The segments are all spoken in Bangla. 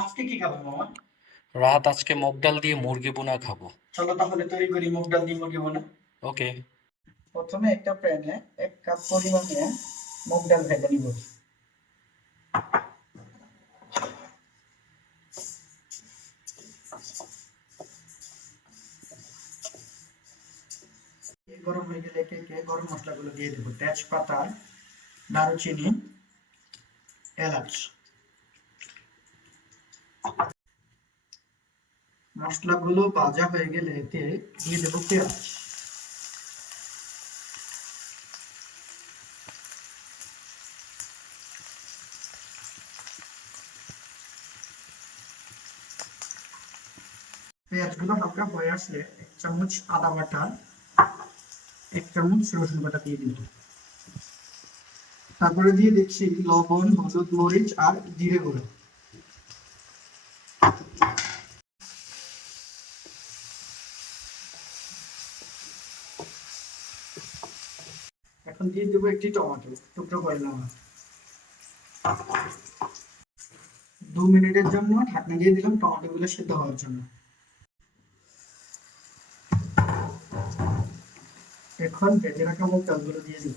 আজকে কি খাবো মামা? রাত আজকে মুগ ডাল দিয়ে মুরগি ভুনা খাবো। চলো তাহলে তৈরি করি মুগ ডাল দিয়ে মুরগি বোনা। ওকে। প্রথমে একটা প্যানে 1 কাপ পরিমাণে মুগ ডাল ভেজে নিব। গরম হয়ে গেলে একে একে গরম মশলাগুলো দিয়ে দেবো। তেজপাতা, দারুচিনি, এলাচ। মশলাগুলো ভাজা হয়ে গেলে এতে দিয়ে দেবো পেঁয়াজ। পেঁয়াজগুলো হালকা হয়ে আসলে 1 চামচ আদা বাটা, 1 চামচ রসুন বাটা দিয়ে দিব। তারপরে দিয়ে দিচ্ছি লবণ, হলুদ, মরিচ আর জিরে গুঁড়ো। এখন দিয়ে দেবো একটি টমেটো টুকরো করে নেওয়া। 2 মিনিটের জন্য ঢাকনা দিয়ে দিলাম টমেটো গুলো সেদ্ধ হওয়ার জন্য। এখন ভেজে রাখা মুগ ডালগুলো দিয়ে দিব।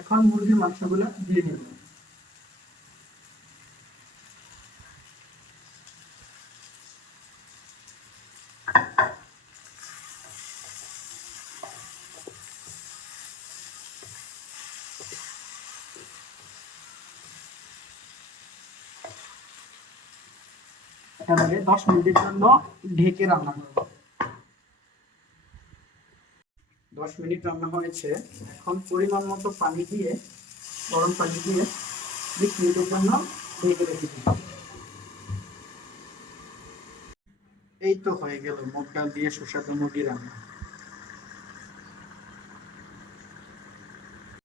এখন মুরগির মাংসগুলো দিয়ে দিব। এবারে 10 মিনিটের জন্য ঢেকে রান্না করব। 10 মিনিট রান্না হয়েছে। এখন পরিমাণ মতো পানি দিয়ে, গরম পানি দিয়ে 20 মিনিটের জন্য ঢেকে রেখে দিব। এই তো হয়ে গেল মুগ ডাল দিয়ে সুস্বাদু মুরগি রান্না।